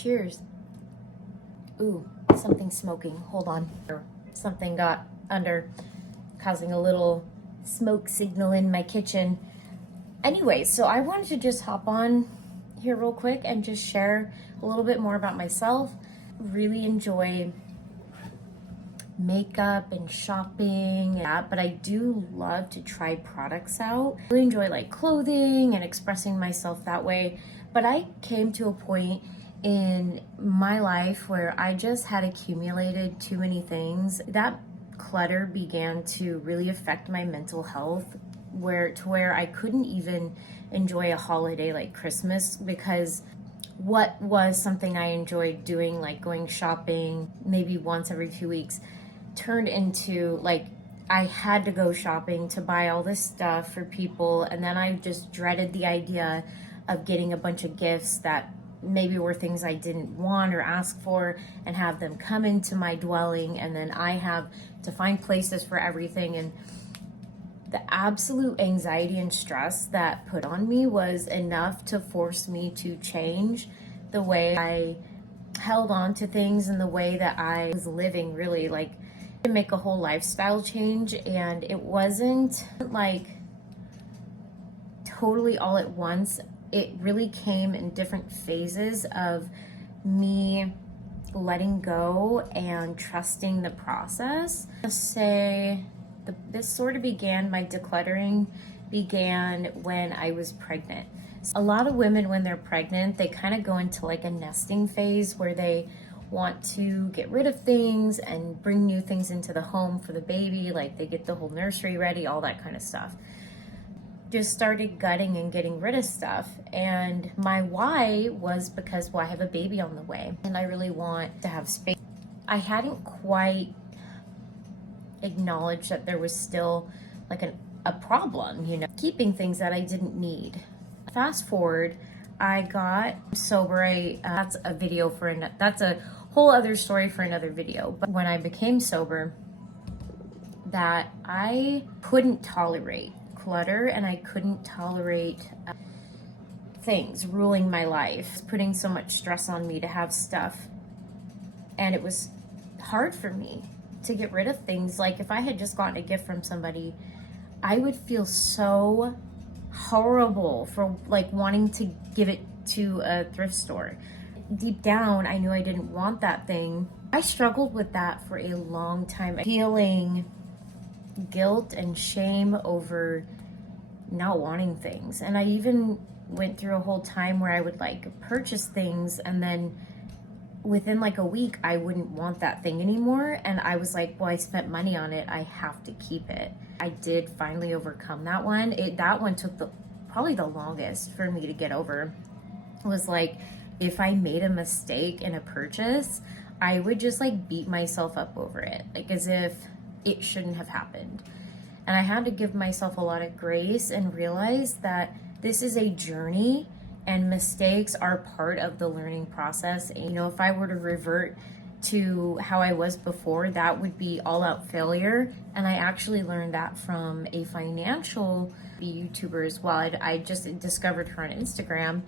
Cheers. Ooh, something's smoking. Hold on. Something got under, causing a little smoke signal in my kitchen. Anyway, so I wanted to just hop on here real quick and just share a little bit more about myself. Really enjoy makeup and shopping, but I do love to try products out. I really enjoy like clothing and expressing myself that way. But I came to a point in my life where I just had accumulated too many things. That clutter began to really affect my mental health, where I couldn't even enjoy a holiday like Christmas, because what was something I enjoyed doing, like going shopping maybe once every 2 weeks, turned into like I had to go shopping to buy all this stuff for people, and then I just dreaded the idea of getting a bunch of gifts that maybe were things I didn't want or ask for, and have them come into my dwelling, and then I have to find places for everything. And the absolute anxiety and stress that put on me was enough to force me to change the way I held on to things and the way that I was living, really. Like, to make a whole lifestyle change, and it wasn't like totally all at once. It really came in different phases of me letting go and trusting the process. This sort of began, my decluttering began when I was pregnant. A lot of women, when they're pregnant, they kind of go into like a nesting phase where they want to get rid of things and bring new things into the home for the baby. Like, they get the whole nursery ready, all that kind of stuff. Just started gutting and getting rid of stuff. And my why was because, well, I have a baby on the way and I really want to have space. I hadn't quite acknowledged that there was still like a problem, keeping things that I didn't need. Fast forward, I got sober. That's a video that's a whole other story for another video. But when I became sober, that I couldn't tolerate clutter, and I couldn't tolerate things ruling my life, putting so much stress on me to have stuff. And it was hard for me to get rid of things. Like, if I had just gotten a gift from somebody, I would feel so horrible for like wanting to give it to a thrift store. Deep down, I knew I didn't want that thing. I struggled with that for a long time, feeling guilt and shame over not wanting things. And I even went through a whole time where I would like purchase things, and then within like a week I wouldn't want that thing anymore, and I was like, well, I spent money on it, I have to keep it. I did finally overcome that one. That one took probably the longest for me to get over. It was like, if I made a mistake in a purchase, I would just like beat myself up over it, like as if it shouldn't have happened. And I had to give myself a lot of grace and realize that this is a journey and mistakes are part of the learning process. And, if I were to revert to how I was before, that would be all out failure. And I actually learned that from a financial YouTuber as well. I just discovered her on Instagram,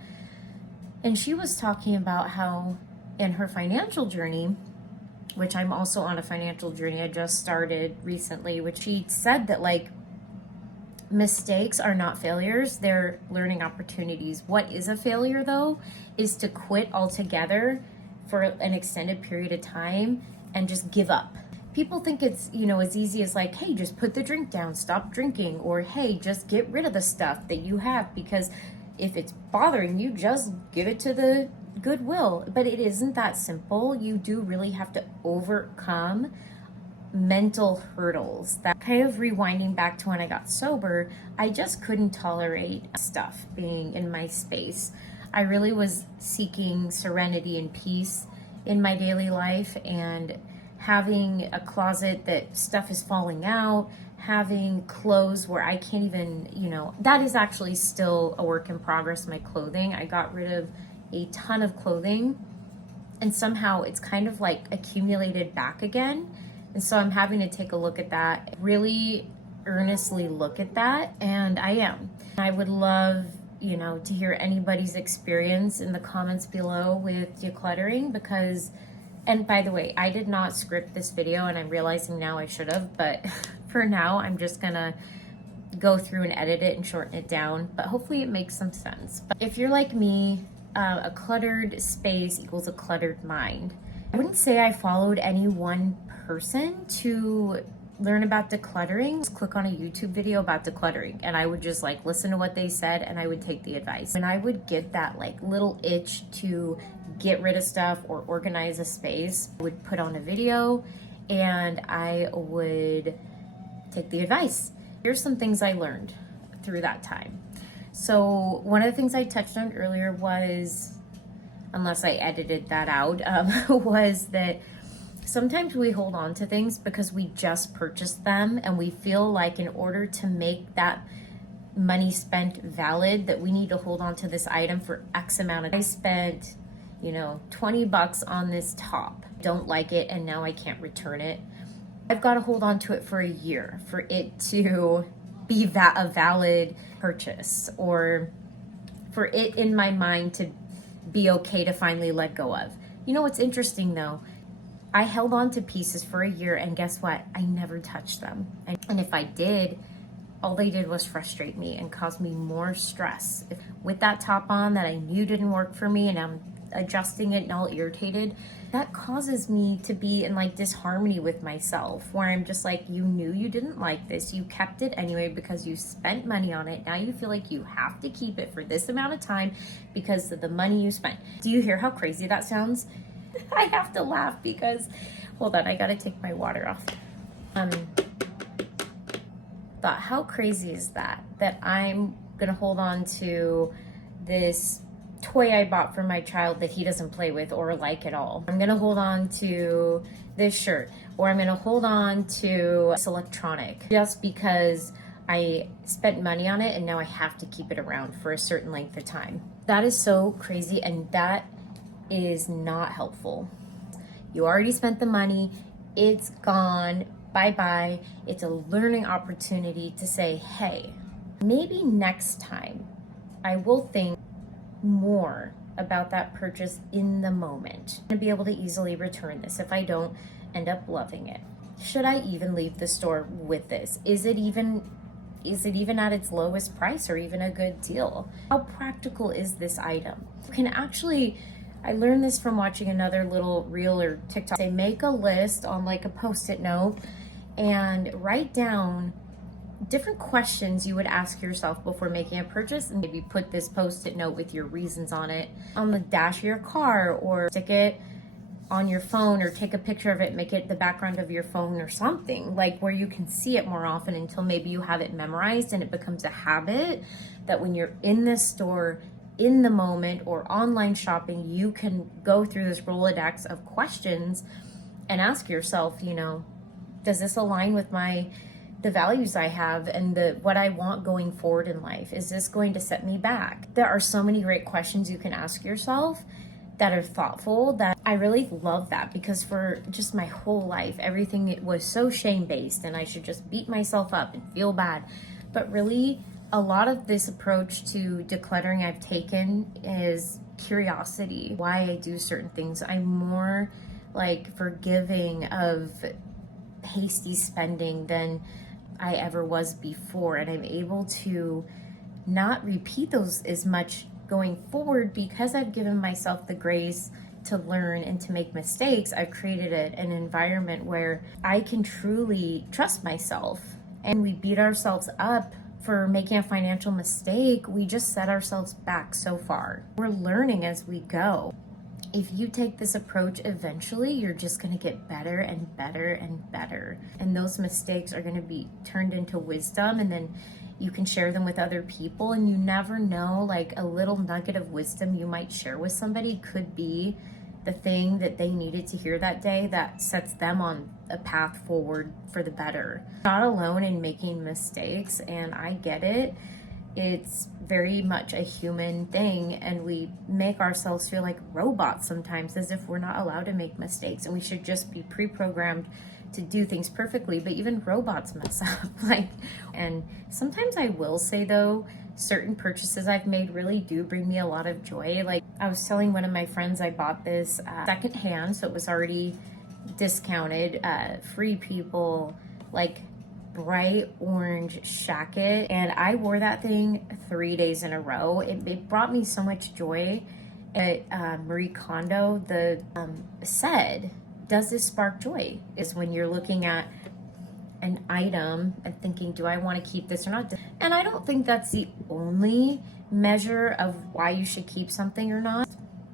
and she was talking about how in her financial journey, which I'm also on a financial journey I just started recently, which she said that like mistakes are not failures, they're learning opportunities. What is a failure though is to quit altogether for an extended period of time and just give up. People think it's, as easy as like, hey, just put the drink down, stop drinking, or hey, just get rid of the stuff that you have, because if it's bothering you, just give it to the Goodwill. But it isn't that simple. You do really have to overcome mental hurdles. That kind of rewinding back to when I got sober, I just couldn't tolerate stuff being in my space. I really was seeking serenity and peace in my daily life, and having a closet that stuff is falling out, having clothes where I can't even, that is actually still a work in progress, my clothing. I got rid of a ton of clothing, and somehow it's kind of like accumulated back again. And so I'm having to take a look at that, really earnestly look at that, and I am. I would love, you know, to hear anybody's experience in the comments below with decluttering, because, and by the way, I did not script this video and I'm realizing now I should have, but for now I'm just gonna go through and edit it and shorten it down, but hopefully it makes some sense. But if you're like me, a cluttered space equals a cluttered mind. I wouldn't say I followed any one person to learn about decluttering. Just click on a YouTube video about decluttering and I would just like listen to what they said and I would take the advice. When I would get that like little itch to get rid of stuff or organize a space, I would put on a video and I would take the advice. Here's some things I learned through that time. So one of the things I touched on earlier was, unless I edited that out, was that sometimes we hold on to things because we just purchased them and we feel like in order to make that money spent valid that we need to hold on to this item for X amount of time. I spent, you know, 20 bucks on this top. Don't like it and now I can't return it. I've got to hold on to it for a year for it to be a valid purchase, or for it in my mind to be okay to finally let go of. You know what's interesting though? I held on to pieces for a year and guess what? I never touched them. And if I did, all they did was frustrate me and cause me more stress. With that top on that I knew didn't work for me and I'm adjusting it and all irritated, that causes me to be in like disharmony with myself, where I'm just like, you knew you didn't like this, you kept it anyway because you spent money on it. Now you feel like you have to keep it for this amount of time because of the money you spent. Do you hear how crazy that sounds? I have to laugh because, hold on, I gotta take my water off. Thought, how crazy is that I'm gonna hold on to this toy I bought for my child that he doesn't play with or like at all. I'm gonna hold on to this shirt, or I'm gonna hold on to this electronic just because I spent money on it and now I have to keep it around for a certain length of time. That is so crazy and that is not helpful. You already spent the money, it's gone, bye-bye. It's a learning opportunity to say, hey, maybe next time I will think more about that purchase in the moment and be able to easily return this if I don't end up loving it. Should I even leave the store with this? Is it even at its lowest price or even a good deal? How practical is this item? You can actually, I learned this from watching another little reel or TikTok. They make a list on like a post-it note and write down different questions you would ask yourself before making a purchase, and maybe put this post-it note with your reasons on it on the dash of your car, or stick it on your phone, or take a picture of it, make it the background of your phone or something, like where you can see it more often until maybe you have it memorized and it becomes a habit that when you're in this store in the moment or online shopping, you can go through this Rolodex of questions and ask yourself, you know, does this align with the values I have and what I want going forward in life? Is this going to set me back? There are so many great questions you can ask yourself that are thoughtful, that I really love that, because for just my whole life, everything it was so shame-based and I should just beat myself up and feel bad. But really, a lot of this approach to decluttering I've taken is curiosity, why I do certain things. I'm more like forgiving of hasty spending than I ever was before, and I'm able to not repeat those as much going forward because I've given myself the grace to learn and to make mistakes. I've created an environment where I can truly trust myself, and we beat ourselves up for making a financial mistake. We just set ourselves back so far. We're learning as we go. If you take this approach, eventually you're just going to get better and better and better. And those mistakes are going to be turned into wisdom, and then you can share them with other people. And you never know, like a little nugget of wisdom you might share with somebody could be the thing that they needed to hear that day that sets them on a path forward for the better. Not alone in making mistakes, and I get it. It's very much a human thing, and we make ourselves feel like robots sometimes, as if we're not allowed to make mistakes and we should just be pre-programmed to do things perfectly. But even robots mess up. And sometimes I will say though, certain purchases I've made really do bring me a lot of joy. Like I was telling one of my friends, I bought this secondhand, so it was already discounted, Free People, like bright orange shacket, and I wore that thing 3 days in a row. It brought me so much joy. Marie Kondo said, does this spark joy? Is when you're looking at an item and thinking, do I want to keep this or not? And I don't think that's the only measure of why you should keep something or not.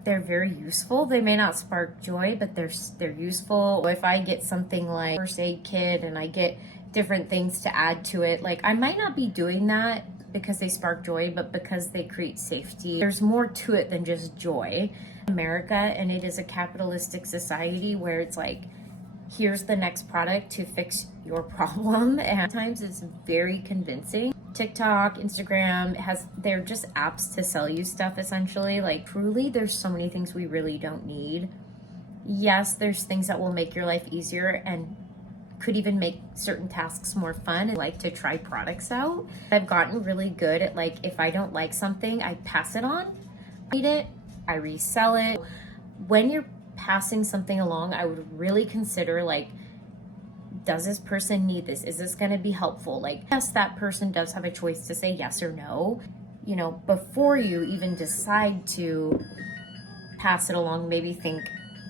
They're very useful. They may not spark joy, but they're useful. If I get something like first aid kit and I get different things to add to it, like I might not be doing that because they spark joy, but because they create safety. There's more to it than just joy. America, and it is a capitalistic society where it's like, here's the next product to fix your problem, and sometimes it's very convincing. TikTok, Instagram they're just apps to sell you stuff essentially. Like truly, there's so many things we really don't need. Yes, there's things that will make your life easier and could even make certain tasks more fun. I like to try products out. I've gotten really good at, like, if I don't like something, I pass it on. I eat it, I resell it. When you're passing something along, I would really consider, like, does this person need this? Is this going to be helpful? Like, yes, that person does have a choice to say yes or no, you know, before you even decide to pass it along. Maybe think,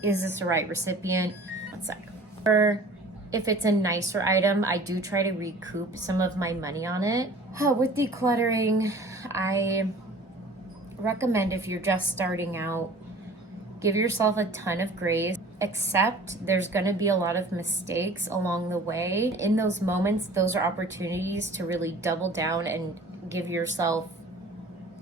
is this the right recipient? One sec. Or if it's a nicer item, I do try to recoup some of my money on it. With decluttering, I recommend, if you're just starting out, give yourself a ton of grace. Accept there's going to be a lot of mistakes along the way. In those moments, those are opportunities to really double down and give yourself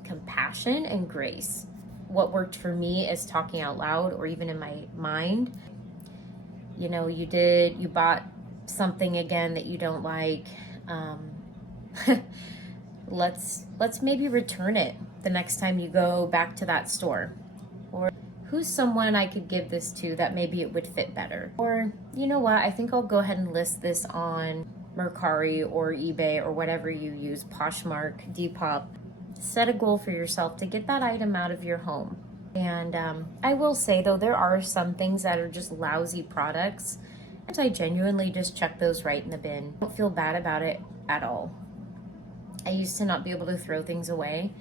compassion and grace. What worked for me is talking out loud or even in my mind. You know, you bought something again that you don't like. Let's maybe return it the next time you go back to that store. Or who's someone I could give this to that maybe it would fit better? Or, you know what, I think I'll go ahead and list this on Mercari or eBay or whatever you use, Poshmark, Depop. Set a goal for yourself to get that item out of your home. And I will say, though, there are some things that are just lousy products. And I genuinely just chuck those right in the bin. I don't feel bad about it at all. I used to not be able to throw things away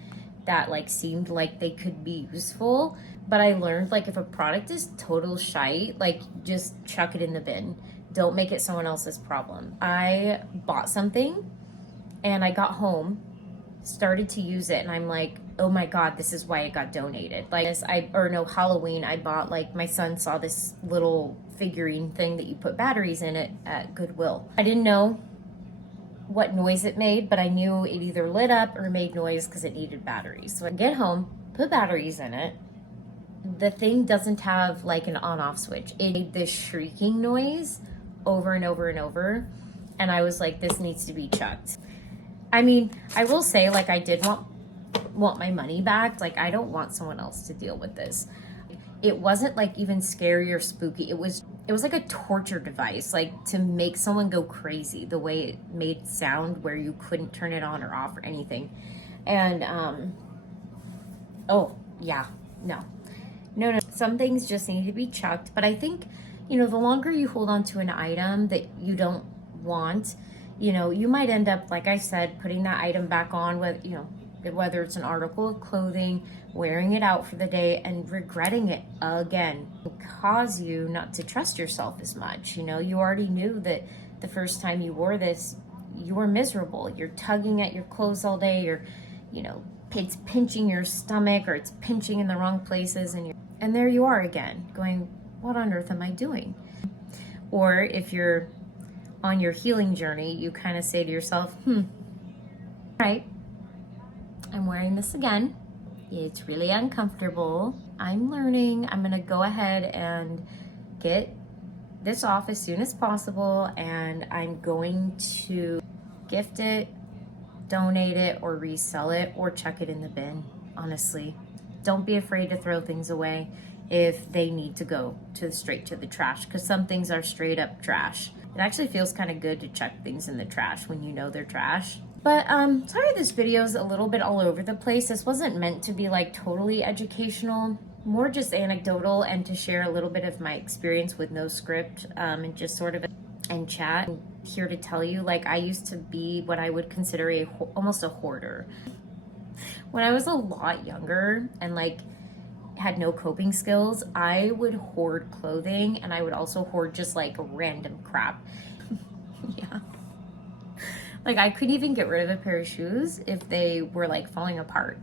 that like seemed like they could be useful. But I learned, like, if a product is total shite, like, just chuck it in the bin. Don't make it someone else's problem. I bought something and I got home, started to use it, and I'm like, oh my God, this is why it got donated. Like this, Halloween, I bought, like, my son saw this little figurine thing that you put batteries in it at Goodwill. I didn't know what noise it made, but I knew it either lit up or made noise because it needed batteries. So I get home, put batteries in it. The thing doesn't have like an on-off switch. It made this shrieking noise over and over and over. And I was like, this needs to be chucked. I mean, I will say, like, I did want my money back. Like, I don't want someone else to deal with this. It wasn't like even scary or spooky. It was like a torture device, like to make someone go crazy, the way it made sound where you couldn't turn it on or off or anything. And oh yeah, no. Some things just need to be chucked. But I think, you know, the longer you hold on to an item that you don't want, you know, you might end up, like I said, putting that item back on with, you know, whether it's an article of clothing, wearing it out for the day and regretting it again. It will cause you not to trust yourself as much. You know, you already knew that the first time you wore this, you were miserable. You're tugging at your clothes all day. You're, you know, it's pinching your stomach, or it's pinching in the wrong places, and there you are again, going, what on earth am I doing? Or if you're on your healing journey, you kind of say to yourself, right, I'm wearing this again. It's really uncomfortable. I'm learning. I'm gonna go ahead and get this off as soon as possible, and I'm going to gift it, donate it, or resell it, or chuck it in the bin. Honestly, don't be afraid to throw things away if they need to go straight to the trash, because some things are straight up trash. It actually feels kind of good to chuck things in the trash when you know they're trash. But sorry this video is a little bit all over the place. This wasn't meant to be like totally educational, more just anecdotal and to share a little bit of my experience with no script and just sort of and chat. I'm here to tell you, like, I used to be what I would consider almost a hoarder. When I was a lot younger and like had no coping skills, I would hoard clothing, and I would also hoard just like random crap. Yeah. Like I couldn't even get rid of a pair of shoes if they were like falling apart.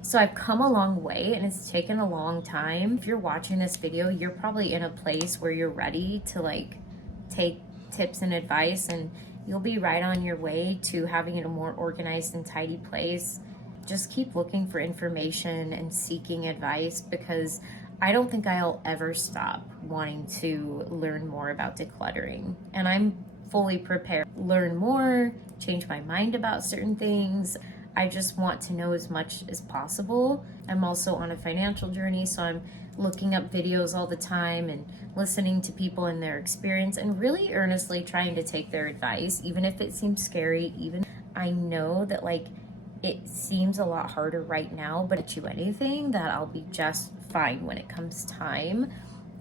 So I've come a long way, and it's taken a long time. If you're watching this video, you're probably in a place where you're ready to like take tips and advice, and you'll be right on your way to having it a more organized and tidy place. Just keep looking for information and seeking advice, because I don't think I'll ever stop wanting to learn more about decluttering. And I'm fully prepared to learn more, change my mind about certain things. I just want to know as much as possible. I'm also on a financial journey, so I'm looking up videos all the time and listening to people and their experience and really earnestly trying to take their advice, even if it seems scary. Even I know that like it seems a lot harder right now, but it's you anything that I'll be just fine when it comes time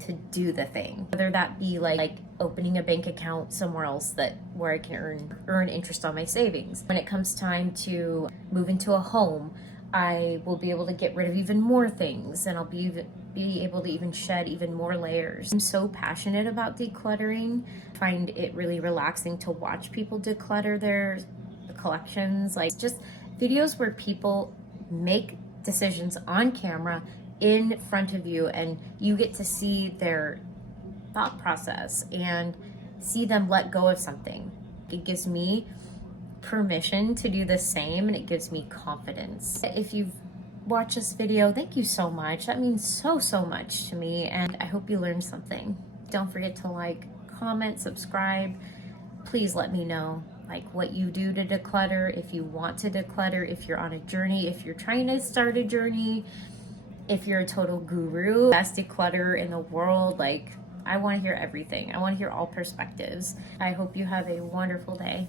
to do the thing. Whether that be like opening a bank account somewhere else where I can earn interest on my savings. When it comes time to move into a home, I will be able to get rid of even more things, and I'll be able to even shed even more layers. I'm so passionate about decluttering. I find it really relaxing to watch people declutter their collections, like just videos where people make decisions on camera in front of you, and you get to see their thought process and see them let go of something. It gives me permission to do the same, and it gives me confidence. If you've watched this video, thank you so much. That means so much to me, and I hope you learned something. Don't forget to like, comment, subscribe. Please let me know like what you do to declutter, if you want to declutter, if you're on a journey, if you're trying to start a journey, if you're a total guru, best declutterer in the world. Like, I want to hear everything. I want to hear all perspectives. I hope you have a wonderful day.